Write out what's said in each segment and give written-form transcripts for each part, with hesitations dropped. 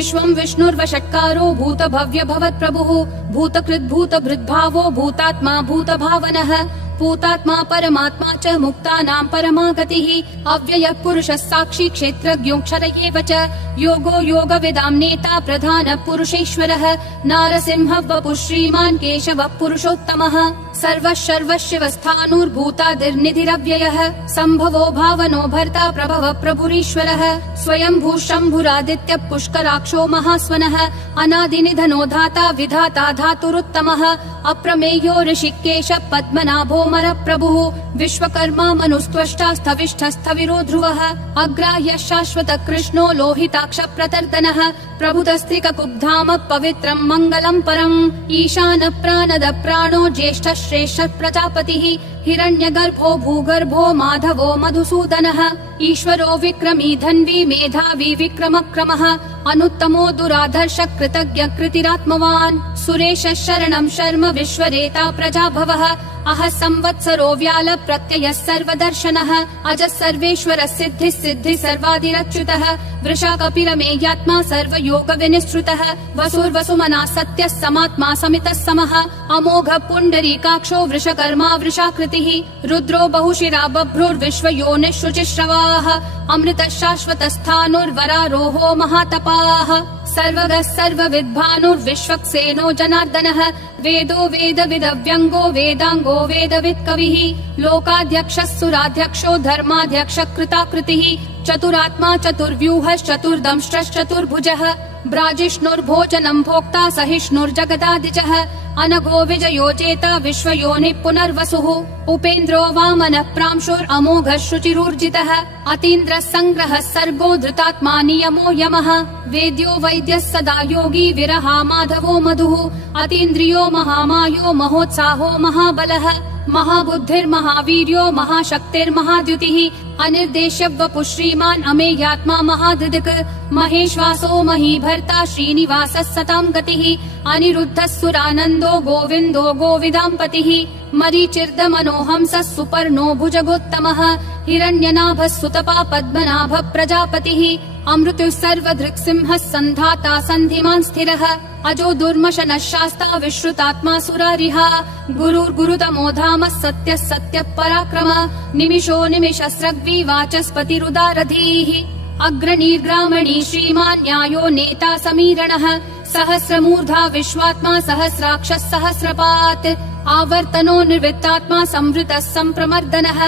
विश्वं विष्णुर्वषट्कारो भूत भव्य भवत्प्रभुः भूतकृद् भूतभृद्भावो भूतात्मा भूतभावनः भूतात्मा परमात्मा च मुक्तानां परमा गतिः अव्ययः पुरुषः साक्षी क्षेत्रज्ञोऽक्षर एव च योगो योगविदां नेता प्रधानः पुरुषेश्वरः नारसिंहः वपुः श्रीमान् केशवः पुरुषोत्तमः सर्वः सर्वशिवस्थाणुर्भूतादिर्निधिरव्ययः सम्भवो भावनो भर्ता प्रभवः प्रभुरीश्वरः स्वयंभू शम्भुरादित्यः पुष्कराक्षो महास्वनः अनादिनिधनो धाता विधाता धातुरुत्तमः अप्रमेयो ऋषिकेश पद्मनाभो प्रभुः विश्वकर्मा मनुस्त्वष्टा स्थविष्ठस्थविरो ध्रुवः अग्राह्यः शाश्वत कृष्णो लोहिताक्ष प्रतर्दनः प्रभुतस्त्रिककुब्धाम पवित्रम् मङ्गलम् परम् ईशान प्राणद प्राणो ज्येष्ठः श्रेष्ठः प्रजापतिः हिरण्यगर्भो भूगर्भो माधवो मधुसूदनः ईश्वरो विक्रमी धन्वी मेधावी विक्रमक्रमः अनुत्तमो दुराधर्ष कृतज्ञ कृतिरात्मवान् सुरेशः शरणं शर्म विश्वरेता प्रजाभवः अह संवत्सरो व्याल प्रत्ययः सर्वदर्शनः अजः सर्वेश्वरः सिद्धिः सिद्धिः सर्वादिरच्युतः वृषा कपिलमेयात्मा सर्वयोग विनिश्रुतः वसुर्वसुमना सत्यः समात्मा समितः समः अमोघ पुण्डरीकाक्षो वृषकर्मा वृषाकृतिः रुद्रो बहुशिरा बभ्रुर्विश्वयोनिः शुचिश्रवाः अमृतः शाश्वतस्थाणुर्वरारोहो महातपाः सर्वगः सर्वविद्भानुर्विश्वक्सेनो जनार्दनः वेदो वेदविदव्यङ्गो वेदाङ्गो वेदवित् कविः लोकाध्यक्षः सुराध्यक्षो धर्माध्यक्षः कृताकृतिः चतुरात्मा चतुर्व्यूहश्चतुर्दंष्ट्रश्चतुर्भुजः ब्राजिष्णुर्भोजनं भोक्ता सहिष्णुर्जगदादिजः अनघो विजयो जेता विश्वयोनिः पुनर्वसुः उपेन्द्रो वामनः प्रांशुरमोघः शुचिरूर्जितः अतीन्द्रः सङ्ग्रहः सर्गो धृतात्मा नियमो यमः वेद्यो वैद्यः सदा योगी विरहा माधवो मधुः अतीन्द्रियो महामायो महोत्साहो महाबलः महाबुद्धिर्महावीर्यो महाशक्तिर्महाद्युतिः अनिर्देश्य वपुः श्रीमान् अमेयात्मा महाधृदिक् महेश्वासो महीभर्ता श्रीनिवासः सतां गतिः अनिरुद्धः सुरानन्दो गोविन्दो गोविदाम्पतिः मरीचिर्दमनोहंसः सुपर्णो भुजगोत्तमः हिरण्यनाभः सुतपा पद्मनाभः प्रजापतिः अमृतुः सर्वधृक्सिंहः सन्धाता सन्धिमान् स्थिरः अजो दुर्मशनः शास्ता विश्रुतात्मा सुरारिः गुरुर्गुरुतमो धामः सत्यः सत्यः पराक्रमः निमिषो निमिषस्रग्वी वाचस्पतिरुदारधीः अग्रणीर्ग्रामणी श्रीमान् न्यायो नेता समीरणः सहस्रमूर्धा विश्वात्मा सहस्राक्षः सहस्रपात् आवर्तनो निर्वृत्तात्मा संवृतः सम्प्रमर्दनः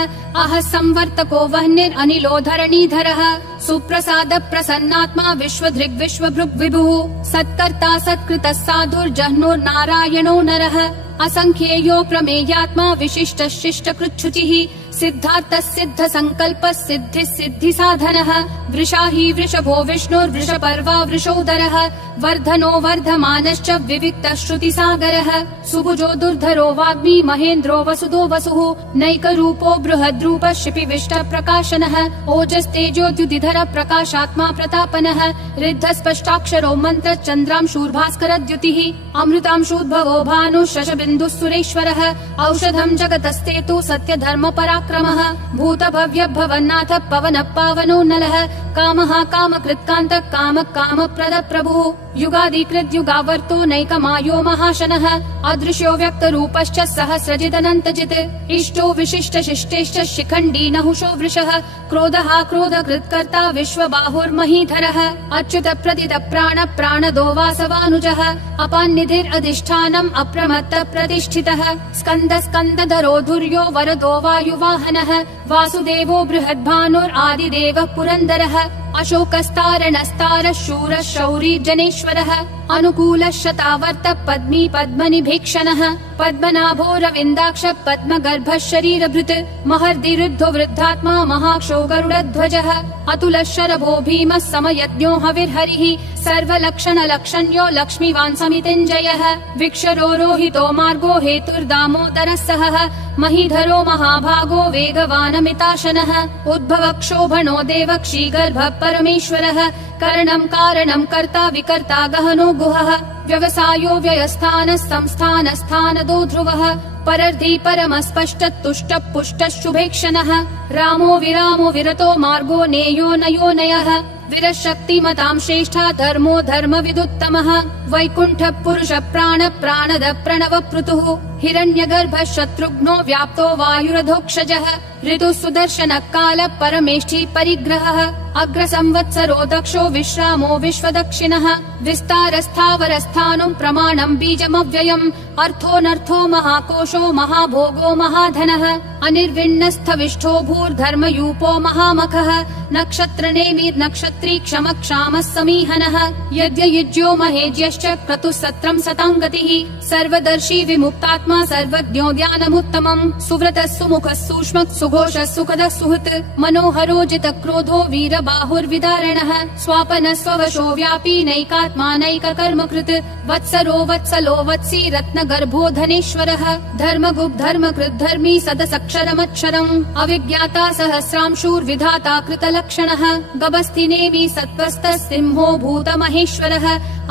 अह संवर्तको वह्निरनिलो धरणीधरः सुप्रसाद प्रसन्नात्मा विश्वधृग् विश्वभृग् विभुः सत्कर्ता सत्कृतः साधुर्जह्नुर्नारायणो नरः असंख्येयो प्रमेयात्मा विशिष्ट शिष्ट कृच्छुचिः सिद्धार्थः सिद्ध संकल्पः सिद्धिः सिद्धि साधनः वृषा हि वृषभो विष्णुर्वृषपर्वा वृषोदरः वर्धनो वर्धमानश्च विविक्तः श्रुतिसागरः सुभुजो दुर्धरो वाग्मी महेन्द्रो वसुदो वसुः नैकरूपो बृहद्रूपः शिपिविष्ट प्रकाशनः ओजस्तेजोद्युतिधर प्रकाशात्मा प्रतापनः ऋद्धस्पष्टाक्षरो मन्त्र चन्द्रांशूर्भास्करद्युतिः अमृतांशूद्भवो भानुः शशबिन्दुः सुरेश्वरः औषधं जगतस्तेतु सत्यधर्म पराक्रमः भूत भव्य भवन्नाथ पवन पावनो नलः कामः कामकृत्कान्तः काम कामप्रद प्रभुः युगादिकृत् युगावर्तो नैकमायो महाशनः अदृश्यो व्यक्तरूपश्च सहस्रजिदनन्तजित् इष्टो विशिष्ट शिष्टेश्च शिखण्डी नहुषो वृषः क्रोधः क्रोधकृत्कर्ता विश्वबाहुर्महीधरः अच्युत प्रदित प्राण प्राणदो वासवानुजः अपान्निधिरधिष्ठानम् अप्रमत्त प्रतिष्ठितः स्कन्द स्कन्दधरो धुर्यो वरदो वायुवाहनः वासुदेवो बृहद्भानुरादिदेवः पुरन्दरः अशोकस्तारणस्तारः शूरः शौरी जनेश्वरः अनुकूलः शतावर्त पद्मी पद्मनिभीक्षणः पद्मनाभो रविन्दाक्ष पद्मगर्भः शरीरभृत् महर्दिरुद्धो वृद्धात्मा महाक्षो गरुडध्वजः अतुलः शरभो भीमः समयज्ञो हविर्हरिः सर्वलक्षण लक्षण्यो लक्ष्मीवान् समितिञ्जयः विक्षरो रोहितो मार्गो हेतुर्दामोदरः सहः महीधरो महाभागो वेगवानमिताशनः उद्भव क्षोभणो देवक्षीगर्भः परमेश्वरः करणं कारणं कर्ता विकर्ता गहनो गुहः व्यवसायो व्ययस्थानः संस्थानस्थानदो ध्रुवः परर्धी परमस्पष्ट तुष्ट पुष्ट शुभेक्षणः रामो विरामो विरतो मार्गो नेयो नयो नयः विरशक्तिमतां श्रेष्ठा धर्मो धर्मविदुत्तमः वैकुण्ठ पुरुष प्राण प्राणद प्रणव पृतुः हिरण्यगर्भ शत्रुघ्नो व्याप्तो वायुरधोक्षजः ऋतु सुदर्शन काल परमेष्ठी परिग्रहः अग्र संवत्सरो दक्षो विश्रामो विश्वदक्षिणः विस्तारस्थावरस्थानं प्रमाणं बीजमव्ययम् अर्थोऽनर्थो महाकोशो महाभोगो महाधनः अनिर्विण्णस्थविष्ठो भूर्धर्मयूपो महामखः नक्षत्रनेमिर् नक्षत्री क्षम क्षामः समीहनः यद्ययुज्यो महेज्यश्च क्रतुः सत्रं सताङ्गतिः सर्वदर्शी विमुक्तात्मा सर्वज्ञो ध्यानमुत्तमम् सुव्रतः सुमुखः सूक्ष्मः सुघोषः सुखदः सुहृत् मनोहरो जितक्रोधो वीरबाहुर्विदारणः स्वापनः स्ववशो व्यापी नैकात्मा नैककर्मकृत् वत्सरो वत्सलो वत्सी रत्नगर्भो धनेश्वरः धर्मगुप् धर्मकृत् धर्मी सदसक्षरमक्षरम् अविज्ञाता सहस्रांशूर्विधाता कृतलक्षणः गभस्तिनेमि सत्त्वस्तः सिंहो भूतमहेश्वरः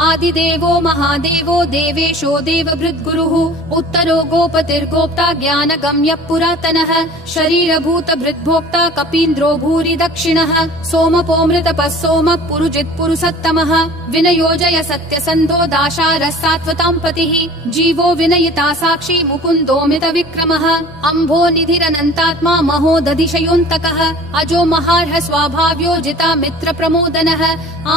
आदिदेवो महादेवो देवेशो देवभृद्गुरुः उत्तरो गोपतिर्गोप्ता ज्ञानगम्यः पुरातनः शरीरभूतभृद्भोक्ता कपीन्द्रो भूरि दक्षिणः सोमपोऽमृतपः सोमः पुरुजित् पुरुषोत्तमः विनयोजय सत्यसन्धो दाशारः सात्वतां पतिः जीवो विनयिता साक्षी मुकुन्दोमित विक्रमः अम्भो निधिरनन्तात्मा महोदधिशयोऽन्तकः अजो महार्ह स्वाभाव्यो जिता मित्र प्रमोदनः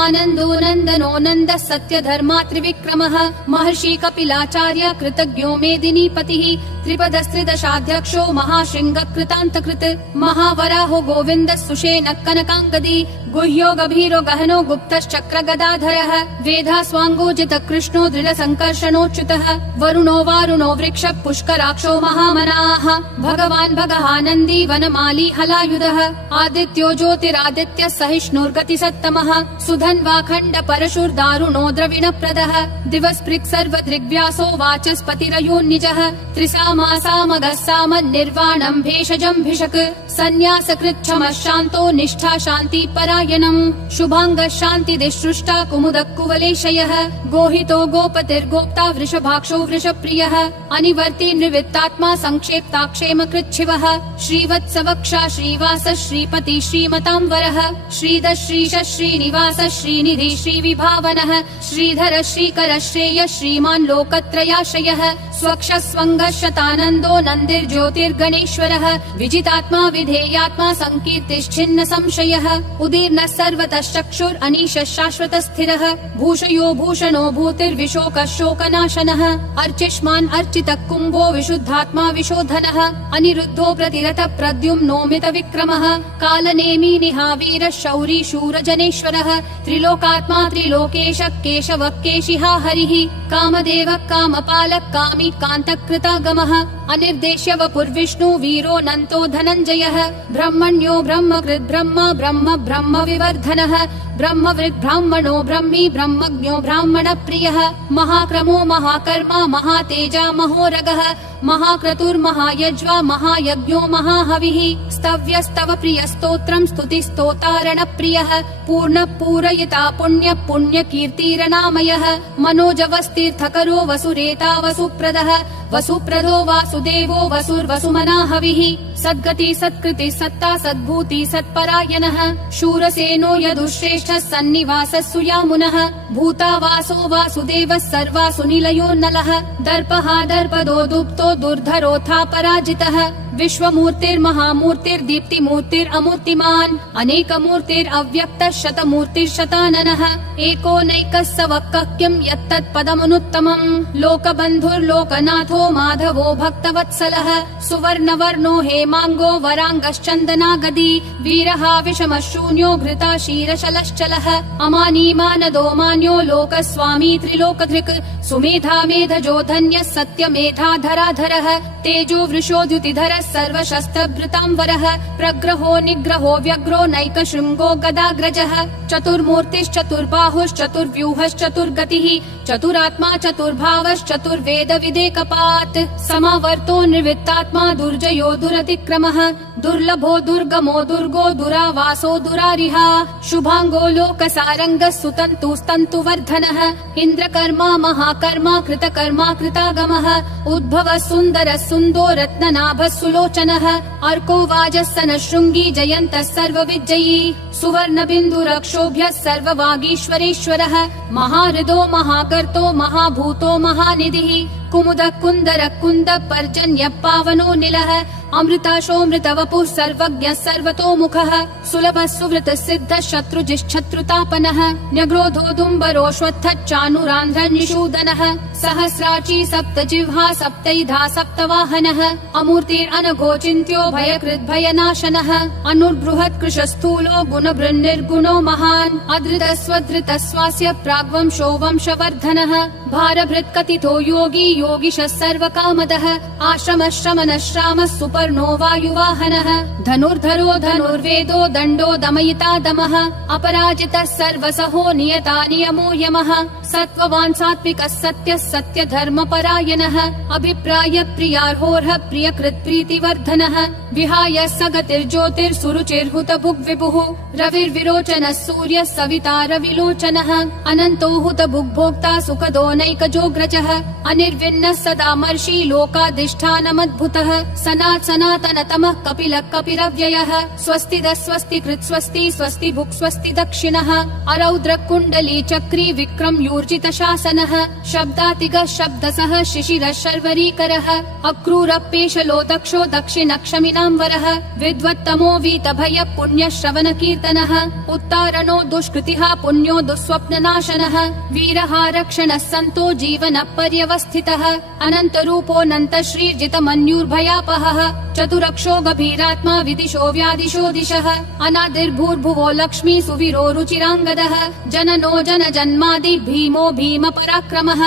आनन्दो नन्दनो नन्दः सत्यधर्मा त्रिविक्रमः महर्षि कपिलाचार्य कृतज्ञो मेदिनीपतिः त्रिपदस्त्रिदशाध्यक्षो महाशृङ्ग कृतान्तकृत् महावराहो गोविन्दः सुषेण कनकाङ्गदी गुह्यो गभीरो गहनो गुप्तश्चक्र गदाधरः वेधास्वाङ्गोजित कृष्णो दृढ संकर्षणोच्युतः वरुणो वारुणो वृक्ष पुष्कराक्षो महामनाः भगवान् भगहानन्दी वनमाली हलायुधः आदित्यो ज्योतिरादित्य सहिष्णुर्गति सत्तमः सुधन्वाखण्ड परशुर्दारुणो द्रविणप्रदः दिवस्पृक् सर्वदृग्व्यासो वाचस्पतिरयोन्निजः त्रिसामासामगः सामन्निर्वाणम् भेषजम् भिषक् सन्न्यासकृच्छमः शान्तो निष्ठा शान्ति परायणम् शुभाङ्गः शान्तिदिसृष्टा कुमुदः कुवलेशयः गोहितो गोपतिर्गोप्ता वृषभाक्षो वृषप्रियः अनिवर्ति निवृत्तात्मा संक्षेप्ता क्षेमकृच्छिवः श्रीवत्सवक्षा श्रीवास श्रीपति श्रीमताम्बरः श्रीधर श्रीश श्रीनिवास श्रीनिधि श्रीविभावनः श्रीधर श्रीकर श्रेय श्रीमान् लोकत्रयाश्रयः स्वक्ष स्वङ्गः शतानन्दो नन्दिर्ज्योतिर्गणेश्वरः विजितात्मा विधेयात्मा संकीर्तिश्छिन्न संशयः उदीर्णः सर्वतः चक्षुर् अनीशः शाश्वतः स्थिरः भूषयो भूषणो भूतिर्विशोकः शोकनाशनः अर्चिष्मान् अर्चितः कुम्भो विशुद्धात्मा विशोधनः अनिरुद्धो प्रतिरथ प्रद्युम्नोमित विक्रमः कालनेमी निहावीरः शौरी शूरजनेश्वरः त्रिलोकात्मा त्रिलोकेश केशवः केशिहा हरिः कामदेवः कामपालः कामी कान्तकृतागमः अनिर्देश्य वपुर्विष्णु वीरो नन्तो धनञ्जयः ब्रह्मण्यो ब्रह्मकृत् ब्रह्म ब्रह्म ब्रह्म विवर्धनः ब्रह्मवृद् ब्राह्मणो ब्रह्मी ब्रह्मज्ञो ब्राह्मण प्रियः महाक्रमो महाकर्मा महातेजा महोरगः महाक्रतुर्महायज्वा महायज्ञो महाहविः स्तव्यस्तव प्रियस्तोत्रम् स्तुतिस्तोतारण प्रियः पूर्ण पूरयिता पुण्य पुण्य कीर्तिरनामयः मनोजवस्तीर्थकरो वसुरेता वसुप्रदः वसुप्रदो वासुदेवो वसुर्वसुमना हविः सद्गति सत्कृति सत्ता सद्भूति सत्परायणः शूरसेनो यदुश्रेष्ठः सन्निवासः सुयामुनः भूतावासो वासुदेवः सर्वासु निलयो नलः दर्पः दर्पदो दुप्तो दुर्धरोऽथा पराजितः विश्वमूर्तिर्महामूर्तिर्दीप्तिमूर्तिरमूर्तिमान् अनेकमूर्तिरव्यक्तः शतमूर्तिर्शताननः एकोनैकः सवक्कः किं यत्तत्पदमनुत्तमम् लोकबन्धुर्लोकनाथो माधवो भक्तवत्सलः सुवर्णवर्णो हेमाङ्गो वराङ्गश्चन्दनागदी वीरः विषमः शून्यो घृता क्षीरशलश्चलः अमानीमानदो मान्यो लोकस्वामी त्रिलोकधृक् सुमेधा मेधजो धन्यः सत्यमेधाधराधरः तेजो वृषोद्युतिधरः सर्वशस्त्रभृताम्बरः प्रग्रहो निग्रहो व्यग्रो नैकशृङ्गो गदाग्रजः चतुर्मूर्तिश्चतुर्बाहुश्चतुर्व्यूहश्चतुर्गतिः चतुरात्मा चतुर्भावश्चतुर्वेद विदेकपात् समावर्तो निर्वृत्तात्मा दुर्जयो दुरतिक्रमः दुर्लभो दुर्गमो दुर्गो दुरावासो दुरारिहा शुभाङ्गो लोकसारङ्गः सुतन्तुस्तन्तुवर्धनः इन्द्रकर्मा महाकर्मा कृतकर्मा कृतागमः उद्भवः सुन्दरः सुन्दो रत्ननाभः सुलोचनः अर्को वाजस्सन शृंगी जयन्तः सर्वविजयी सुवर्णबिन्दुरक्षोभ्यः सर्ववागीश्वरेश्वरः महाहृदो महाकर्तो महाभूतो महानिधिः कुमुदः कुन्दरः कुन्दः पर्जन्यः पावनो निलः अमृताशोऽमृतवपुः सर्वज्ञः सर्वतोमुखः सुलभः सुवृतः सिद्धः शत्रुजिश्शत्रुतापनः न्यग्रोधोदुम्बरोऽश्वत्थः चानुरान्ध्रः निषूदनः सहस्राची सप्तजिह्वा सप्तैधा सप्तवाहनः अमूर्तिरनघोचिन्त्यो भयकृद्भयनाशनः अनुर्बृहत् कृशस्थूलो गुणभृन्निर्गुणो महान् अधृतस्वधृतस्वास्य प्राग्वंशो वंशवर्धनः भारभृत्कथितो योगी योगिशः सर्वकामदः आश्रमश्रमनश्रामः सुपर्णो वायुवाहनः धनुर्धरो धनुर्वेदो दण्डो दमयिता दमः अपराजितः सर्वसहो नियता नियमो यमः सत्त्ववान् सात्विकः सत्यः सत्यधर्मपरायणः अभिप्राय प्रियार्होर्ह प्रियकृत् प्रीतिवर्धनः विहाय सगतिर्ज्योतिर्सुरुचिर्हुतभुग्विभुः रविर्विरोचनः सूर्यः सविता रविलोचनः अनन्तो हुतभुग्भोक्ता सुखदो नैकजोग्रजः अनिर्विण्णः सदा मर्षि लोकाधिष्ठानमद्भुतः सनातनतमः कपिलः कपिरव्ययः स्वस्तिदः स्वस्तिकृत् स्वस्ति स्वस्ति भुक् स्वस्ति दक्षिणः अरौद्रः कुण्डली चक्री विक्रम यूर्जित शासनः शब्दातिगः शब्दसः शिशिरः शर्वरीकरः अक्रूरपेशलो दक्षो दक्षिणक्षमिनाम्बरः विद्वत्तमो वीतभयः पुण्यः श्रवणकीर्तनः उत्तारणो दुष्कृतिः पुण्यो दुःस्वप्ननाशनः वीरः रक्षणः सन्तो जीवनः पर्यवस्थितः अनन्तरूपोऽनन्त श्रीर्जितमन्युर्भयापहः चतुरक्षो गभीरात्मा विदिशो व्यादिशो दिशः अनादिर्भूर्भुवो लक्ष्मी सुवीरो रुचिराङ्गदः जननो जनजन्मादि भीमो भीम पराक्रमः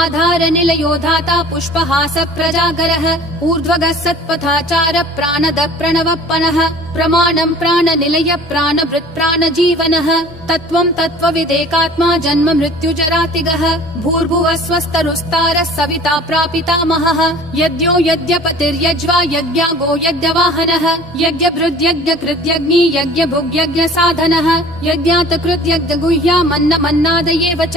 आधार निलयो धाता पुष्पहास प्रजागरः ऊर्ध्वगः सत्पथाचार प्राणद प्रणवप्पनः प्रमाणं प्राणनिलय प्राणभृत् प्राणजीवनः तत्त्वं तत्त्वविदेकात्मा जन्म मृत्युजरातिगः भूर्भुवः स्वस्तरुस्तारः सविता प्रापितामहः यज्ञो यज्ञपतिर्यज्वा यज्ञागो यज्ञवाहनः यज्ञभृद्यज्ञकृत्यग्नि यज्ञभुग्यज्ञसाधनः यज्ञातकृत्यज्ञगुह्यामन्नमन्नादयेव च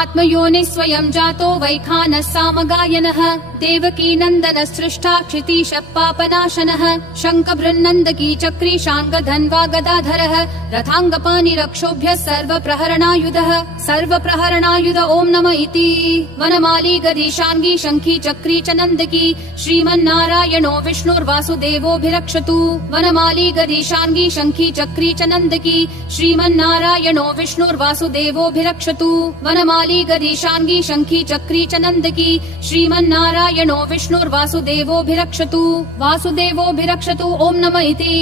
आत्मयोनिः स्वयं जातो वैखानः सामगायनः देवकी नन्दनः सृष्टा क्षितीशः पापनाशनः शङ्खबृन्नन्दकी चक्री शाङ्गधन्वा गदाधरः रथाङ्गपाणिरक्षोभ्यः सर्वप्रहरणायुध ॐ नमः इति वनमाली गदीशाङ्गी शङ्खी चक्री च नन्दकी श्रीमन्नारायणो विष्णुर्वासुदेवोऽभिरक्षतु वनमाली गदीशाङ्गी शङ्खी चक्री च नन्दकी श्रीमन्नारायणो विष्णुर्वासुदेवोऽभिरक्षतु वनमाली गदीशाङ्गी शङ्खी चक्री च नन्दकी श्रीमन्नारायणो विष्णुर्वासुदेवोऽभिरक्षतु वासुदेवोऽभिरक्षतु ॐ नमः इति